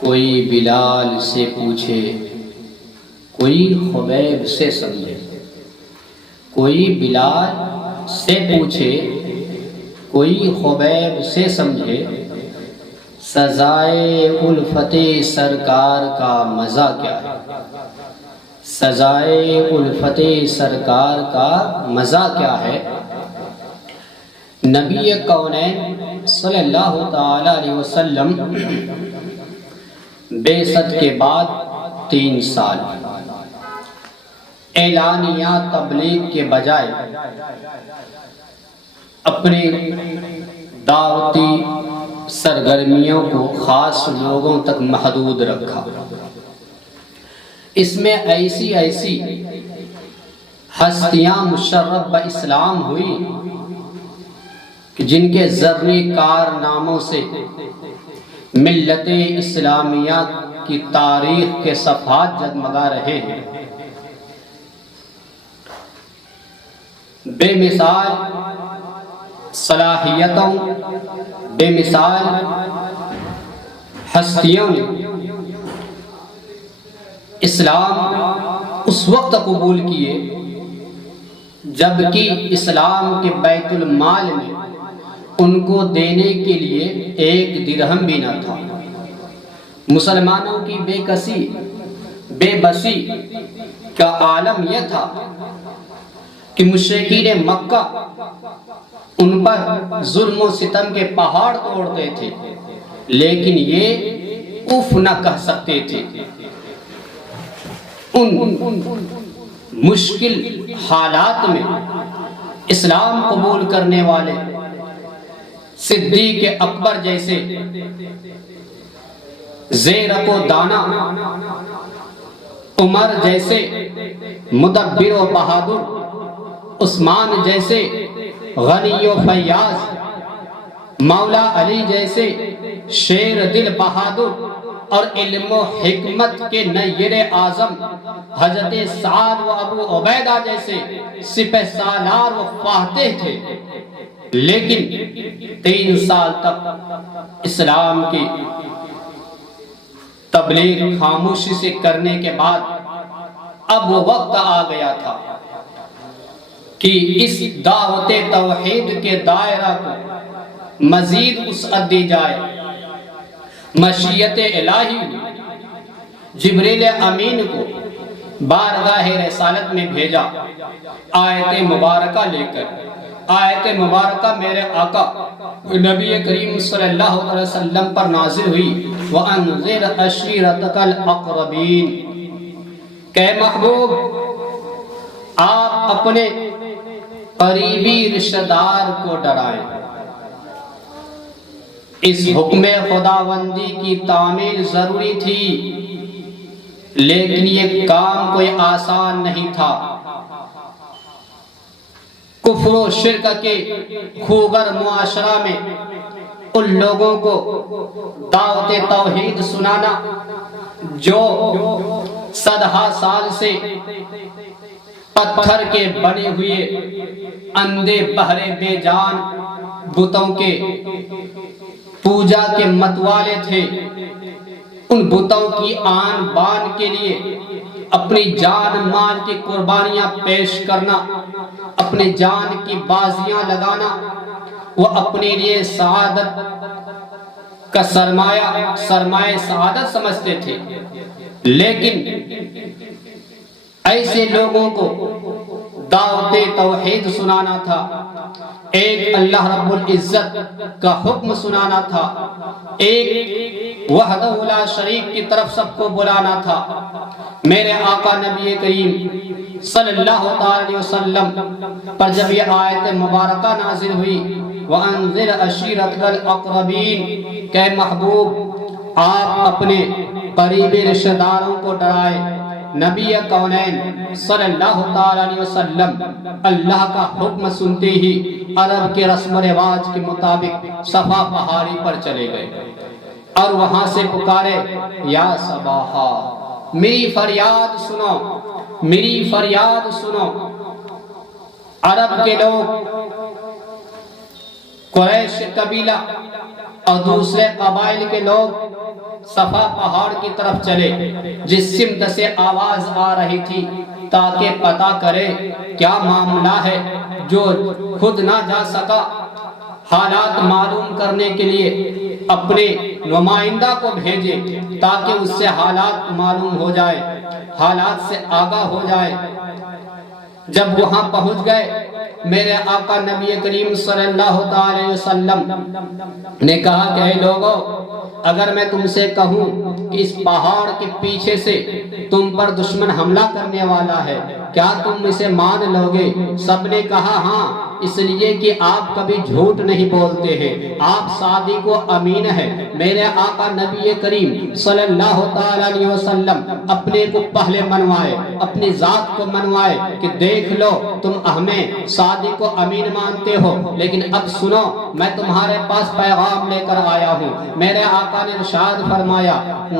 کوئی بلال سے پوچھے، کوئی خبیب سے سمجھے۔ کوئی بلال سے پوچھے، کوئی خبیب سے سمجھے، سزائے الفت سرکار کا مزہ کیا ہے؟ سزائے الفت سرکار کا مزہ کیا ہے؟ نبی کونین صلی اللہ تعالی علیہ وسلم بعثت کے بعد 3 سال اعلانیہ تبلیغ کے بجائے اپنے دعوتی سرگرمیوں کو خاص لوگوں تک محدود رکھا۔ اس میں ایسی ہستیاں مشرف باسلام ہوئی کہ جن کے ذرّی کارناموں سے ملت اسلامیہ کی تاریخ کے صفحات جگمگا رہے ہیں۔ بے مثال صلاحیتوں، بے مثال ہستیوں نے اسلام اس وقت قبول کیے جبکہ اسلام کے بیت المال میں ان کو دینے کے لیے 1 درہم بھی نہ تھا۔ مسلمانوں کی بے کسی، بے بسی کا عالم یہ تھا کہ مشرکین مکہ ان پر ظلم و ستم کے پہاڑ توڑتے تھے، لیکن یہ اف نہ کہہ سکتے تھے۔ ان مشکل حالات میں اسلام قبول کرنے والے صدیق اکبر جیسے زیرک و دانا، عمر جیسے مدبر و بہادر، عثمان جیسے غنی و فیاض، مولا علی جیسے شیر دل بہادر اور علم و حکمت کے نیر اعظم، حضرت سعد و ابو عبیدہ جیسے سپہ سالار و فاتح تھے، لیکن 3 سال تک اسلام کی تبلیغ خاموشی سے کرنے کے بعد اب وہ وقت آ گیا تھا کہ اس دعوت توحید کے دائرہ کو مزید وسعت دی جائے۔ مشیت الہی جبریل امین کو بارگاہ رسالت میں بھیجا، آیت مبارکہ لے کر۔ آیت مبارکہ میرے آقا نبی کریم صلی اللہ علیہ وسلم پر نازل ہوئی، وَأَنذِرْ عَشِيرَتَكَ الْأَقْرَبِينَ کہ محبوب آپ اپنے قریبی رشتہ دار کو ڈرائیں۔ اس حکم خداوندی کی تعمیل ضروری تھی، لیکن یہ کام کوئی آسان نہیں تھا۔ کفر و شرک کے خوگر معاشرہ میں ان لوگوں کو دعوت توحید سنانا جو 100 سال سے پتھر کے بنے ہوئے اندھے بہرے بے جان بتوں کے پوجا کے متوالے تھے، ان بتوں کی آن بان کے لیے اپنی جان مال کی قربانیاں پیش کرنا، اپنی جان کی بازیاں لگانا، وہ اپنے لیے سعادت کا سرمایہ سعادت سمجھتے تھے۔ لیکن ایسے لوگوں کو دعوت توحید سنانا تھا، ایک اللہ رب العزت کا حکم سنانا تھا، ایک وحدہ لا شریک کی طرف سب کو بلانا تھا۔ میرے آقا نبی کریم صلی اللہ علیہ وسلم پر جب یہ آیت مبارکہ نازل ہوئی، وَأَنذِرْ عَشِيرَتَكَ الْأَقْرَبِينَ کہ محبوب آپ اپنے قریبی رشتہ داروں کو ڈرائے۔ نبی کونین صلی اللہ تعالی علیہ وسلم اللہ کا حکم سنتے ہی عرب کے رسم و رواج کے مطابق صفا پہاڑی پر چلے گئے اور وہاں سے پکارے، یا صباحا، میری فریاد سنو، میری فریاد سنو۔ عرب کے لوگ، قریش قبیلہ اور دوسرے قبائل کے لوگ صفا پہاڑ کی طرف چلے، جس سمت سے آواز آ رہی تھی، تاکہ پتہ کرے کیا معاملہ ہے۔ جو خود نہ جا سکا حالات معلوم کرنے کے لیے اپنے نمائندہ کو بھیجے، تاکہ اس سے حالات معلوم ہو جائے، حالات سے آگاہ ہو جائے۔ جب وہاں پہنچ گئے، میرے آقا نبی کریم صلی اللہ علیہ وسلم نے کہا کہ اے لوگو، اگر میں تم سے کہوں کہ اس پہاڑ کے پیچھے سے تم پر دشمن حملہ کرنے والا ہے، کیا تم اسے مان لو گے؟ سب نے کہا ہاں، اس لیے کہ آپ کبھی جھوٹ نہیں بولتے ہیں، آپ صادق و امین ہیں۔ میرے آقا نبی کریم صلی اللہ علیہ وسلم اپنے کو پہلے منوائے، اپنی ذات کو منوائے کہ دیکھ لو تم ہمیں صادق و امین مانتے ہو، لیکن اب سنو، میں تمہارے پاس پیغام لے کر آیا ہوں۔ میرے آقا نے ارشاد فرمایا،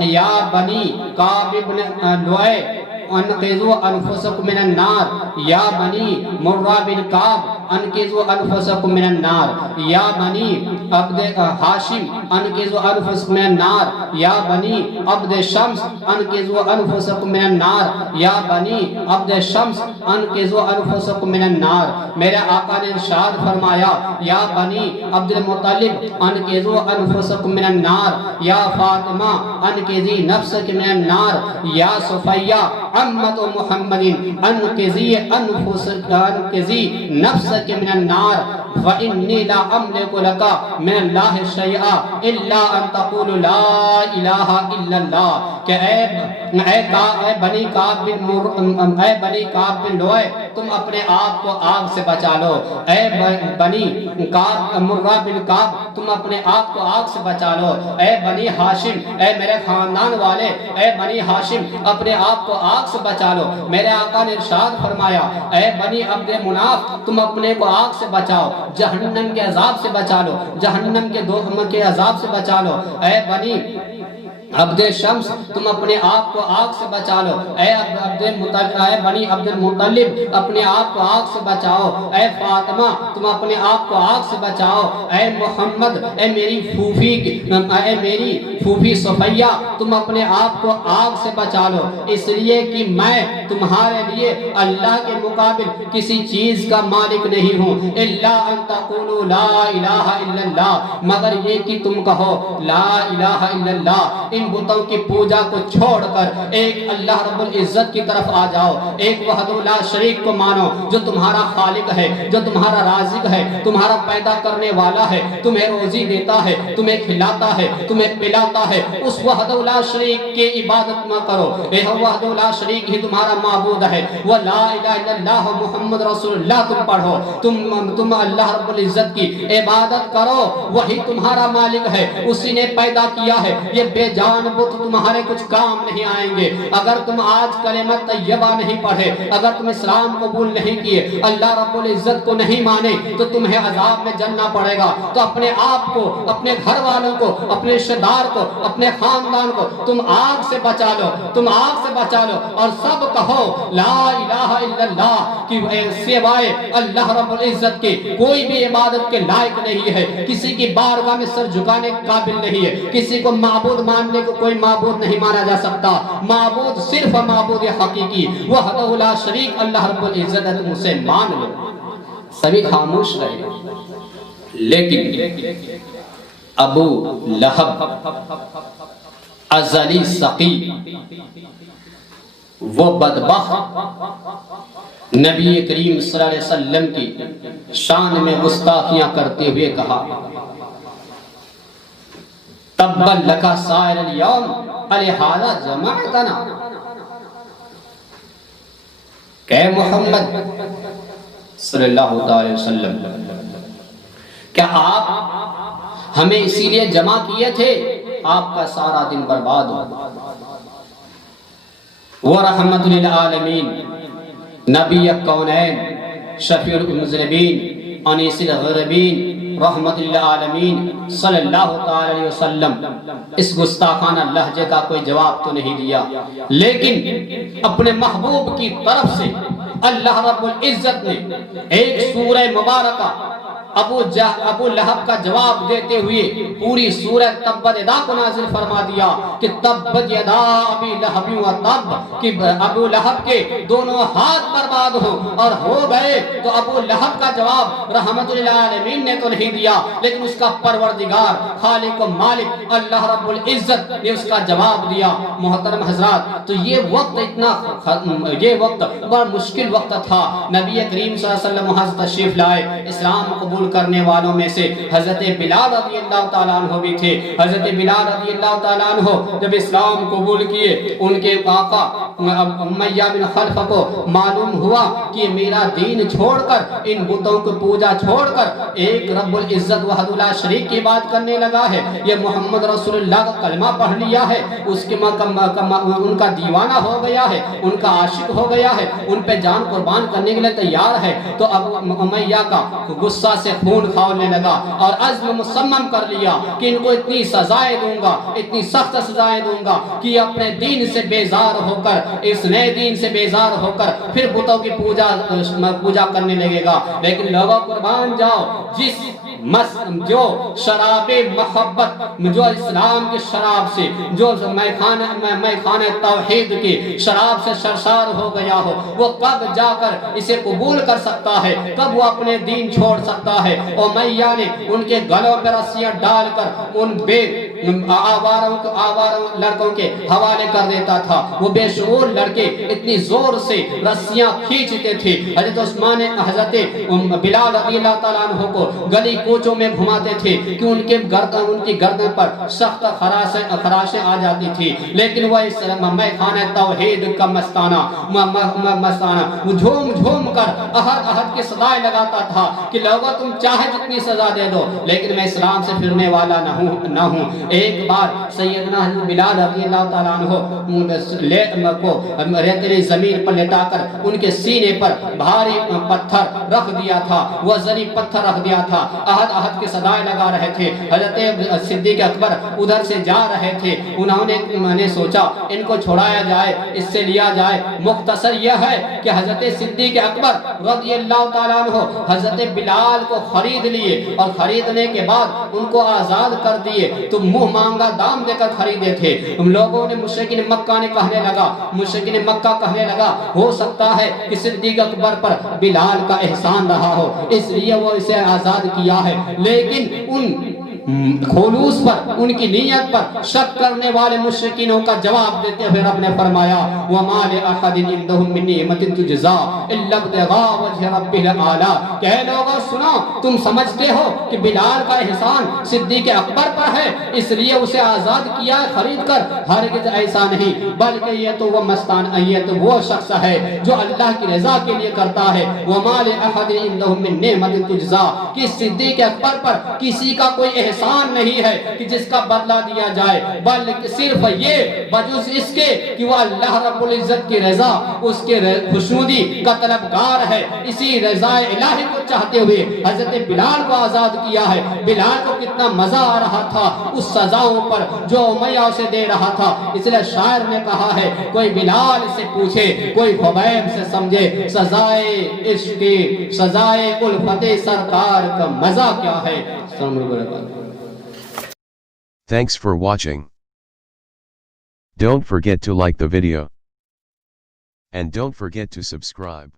یا بنی کعب بن لؤی انقذوا انفسکم من النار، یا بنی مرہ بن کعب انقذوا انفسکم من النار، یا بنی عبد ہاشم انقذوا انفسکم من النار، یا بنی عبد شمس انقذوا انفسکم من النار، یا بنی عبد شمس انقذوا انفسکم من النار۔ میرے آقا نے ارشاد فرمایا، یا بنی عبد المطلب انقذوا انفسکم من النار، یا فاطمہ انقذی نفسک من النار، یا صفیہ امت محمد انقذی نفسک من النار، فإنی لا املک لک من اللہ شیئا الا ان تقول لا الہ الا اللہ، کہ اے بنی کعب بن لؤی، تم اپنے آپ کو آگ سے بچا لو۔ اے بنی مرہ بن کعب، تم اپنے آپ کو آگ سے بچا لو۔ اے بنی ہاشم، اے میرے خاندان والے، اے بنی ہاشم، اپنے آپ کو آگ سے بچا لو۔ میرے آقا نے ارشاد فرمایا، اے بنی عبد مناف، تم اپنے کو آگ سے بچاؤ، جہنم کے عذاب سے بچا لو، جہنم کے عذاب سے بچا لو۔ اے بنی عبد شمس، تم اپنے آپ کو آگ سے بچا لو۔ اے بنی عبد المطلب، اپنے آپ کو آگ سے بچاؤ۔ اے فاطمہ، تم اپنے آپ کو آگ سے بچاؤ۔ اے محمد، اے میری پھوپھی صفیہ، تم اپنے آپ کو آگ سے بچا لو، اس لیے کہ میں تمہارے لیے اللہ کے مقابل کسی چیز کا مالک نہیں ہوں، الا ان تقولوا لا الہ الا اللہ، مگر یہ کہ تم کہو لا الہ الا اللہ۔ ان بتوں کی پوجا کو چھوڑ کر ایک اللہ رب العزت کی طرف آ جاؤ، ایک وحدہ لا شریک کو مانو، جو تمہارا خالق ہے، جو تمہارا رازق ہے، تمہارا پیدا کرنے والا ہے، تمہیں روزی دیتا ہے، تمہیں کھلاتا ہے، تمہیں پلاتا ہے۔ اس وحدہ لا شریک کی عبادت نہ کرو، اے وحدہ لا شریک ہی تمہارا معبود ہے۔ وہ لا الہ الا اللہ محمد رسول اللہ تم پڑھو، تم اللہ رب العزت کی عبادت کرو، وہی تمہارا مالک ہے، اسی نے پیدا کیا ہے۔ یہ بے جان بت تمہارے کچھ کام نہیں آئیں گے۔ اگر تم آج کلمہ طیبہ نہیں پڑھے، اگر تم اسلام قبول نہیں کیے، اللہ رب العزت کو نہیں مانے، تو تمہیں عذاب میں جلنا پڑے گا۔ تو اپنے آپ کو، اپنے گھر والوں کو، اپنے رشتہ دار کو، اپنے خاندان کو تم آگ سے بچا لو، تم آگ سے بچا لو، اور سب کہو لا الہ الا اللہ، کہ سوائے اللہ رب العزت کے کوئی بھی عبادت کے لائق نہیں ہے، کسی کی بارگاہ میں سر جھکانے کے قابل نہیں ہے، کسی کو معبود ماننے کو کوئی معبود نہیں مانا جا سکتا۔ معبود صرف معبود حقیقی وحدہ لا شریک اللہ رب العزت ہے، تم اسے مان لو۔ سبھی خاموش رہے، لیکن ابو لہب ازلی سقی، وہ بدبخت نبی کریم صلی اللہ علیہ وسلم کی شان میں گستاخیاں کرتے ہوئے کہا، تبا لکا سائر اليوم الہذا جمعتنا، کہ محمد صلی اللہ علیہ وسلم، کیا آپ ہمیں اسی لیے جمع کیے تھے؟ آپ کا سارا دن برباد ہو۔ ورحمت للعالمین، نبی کونین، شفیع المذنبین، انیس الغربین، رحمت للعالمین صلی اللہ علیہ وسلم، اس گستاخانہ لہجے کا کوئی جواب تو نہیں دیا، لیکن اپنے محبوب کی طرف سے اللہ رب العزت نے ایک سورہ مبارکہ ابو لہب کا جواب دیتے ہوئے پوری سورہ تبت یدا کو نازل فرما دیا کہ تبت یدا ابی لہب و تب، کہ ابو لہب کے دونوں ہاتھ برباد ہو اور ہو گئے۔ تو ابو لہب کا جواب رحمت للعالمین نے تو نہیں دیا، لیکن اس کا پروردگار خالق و مالک اللہ رب العزت نے اس کا جواب دیا۔ محترم حضرات، تو یہ وقت بڑا مشکل وقت تھا۔ نبی کریم صلی اللہ علیہ وسلم وہاں سے تشریف لائے، اسلام قبول کرنے والوں میں سے حضرت بلال رضی اللہ تعالیٰ عنہ بھی تھے۔ حضرت بلال رضی اللہ تعالیٰ عنہ جب اسلام قبول کیے، ان کے آقا امیہ بن خلف کو معلوم ہوا کہ میرا دین چھوڑ کر، ان بتوں کو پوجا چھوڑ کر ایک رب العزت وحدہ لا شریک کی بات کرنے لگا ہے، یہ محمد رسول اللہ کا کلمہ پڑھ لیا ہے، اس کے ان کا دیوانہ ہو گیا ہے، ان کا عاشق ہو گیا ہے، ان پہ جان قربان کرنے کے لیے تیار ہے۔ تو اب امیہ کا غصہ سے خون کھولنے لگا اور عزم مصمم کر لیا کہ ان کو اتنی سزائیں دوں گا، اتنی سخت سزائیں دوں گا کہ اپنے دین سے بیزار ہو کر، اس نئے دین سے بیزار ہو کر پھر بتوں کی پوجا کرنے لگے گا۔ لیکن لوگوں قربان جاؤ، جو شراب محبت، جو اسلام کی شراب سے، جو میخانہ توحید کی شراب سے سرشار ہو گیا ہو، وہ کب جا کر اسے قبول کر سکتا ہے، کب وہ اپنے دین چھوڑ سکتا ہے؟ امیہ نے ان کے گلوں پر رسیاں ڈال کر ان بے آواروں لڑکوں کے حوالے کر دیتا تھا۔ وہ بے شعور لڑکے اتنی زور سے رسیاں کھینچتے تھے، حضرت بلال رضی اللہ تعالیٰ عنہ کو گلی کوچوں میں گھماتے تھے کہ ان کی گردن پر سخت خراشیں آ جاتی تھی، لیکن وہ اس میخانہ توحید کا مستانہ وہ جھوم جھوم کر احد کی صدائیں لگاتا تھا کہ لوگوں تم چاہے جتنی سزا دے دو، لیکن میں اسلام سے پھرنے والا نہ ہوں۔ ایک بار سیدنا بلال رضی اللہ تعالیٰ عنہ کو ریتیلی زمین پر لٹا کر ان کے سینے پر بھاری پتھر رکھ دیا تھا، وزنی پتھر رکھ دیا تھا، احد کی صدائیں لگا رہے تھے۔ حضرت صدیق اکبر ادھر سے جا رہے تھے، انہوں نے سوچا ان کو چھوڑایا جائے، اس سے لیا جائے۔ مختصر یہ ہے کہ حضرت صدیق اکبر رضی اللہ تعالیٰ عنہ حضرت بلال کو خرید لیے، اور خریدنے کے بعد ان کو آزاد کر دیے۔ تو منہ مانگا دام دے کر خریدے تھے۔ ان لوگوں نے مشرکین مکہ کہنے لگا ہو سکتا ہے کہ صدیق اکبر پر بلال کا احسان رہا ہو، اس لیے وہ اسے آزاد کیا ہے۔ لیکن ان خلوص پر، ان کی نیت پر شک کرنے والے مشرکینوں کا جواب دیتے ہوئے رب نے فرمایا وَمَا لِأَحَدٍ عِندَهُم مِّن نِّعْمَةٍ تُجْزَىٰ إِلَّا ابْتِغَاءَ وَجْهِ رَبِّهِ الْأَعْلَىٰ۔ کہ اے لوگوں سنو، تم سمجھتے ہو کہ بلال کا احسان صدیق اکبر پر ہے اس لیے اسے آزاد کیا ہے خرید کر؟ ہرگز ایسا نہیں، بلکہ یہ تو وہ شخص ہے جو اللہ کی رضا کے لیے کرتا ہے۔ وَمَا لِأَحَدٍ عِندَهُم مِّن نِّعْمَةٍ تُجْزَىٰ، کہ صدیق اکبر پر کسی کا کوئی احسان نہیں ہے کہ جس کا بدلہ دیا جائے، بلکہ صرف یہ بجوز اس کے کہ وہ اللہ رب العزت کی رضا، اس کے خوشنودی کا طلبگار ہے۔ اسی رضا الہی کو چاہتے ہوئے حضرت بلال کو آزاد کیا ہے۔ بلال کو کتنا مزہ آ رہا تھا اس سزاؤں پر جو امیہ اسے دے رہا تھا، اس لیے شاعر نے کہا ہے کوئی بلال سے پوچھے، کوئی خبیب سے سمجھے، سزائے عشق کی، سزائے الفت سرکار کا مزہ کیا ہے۔ Thanks for watching. Don't forget to like the video. And don't forget to subscribe.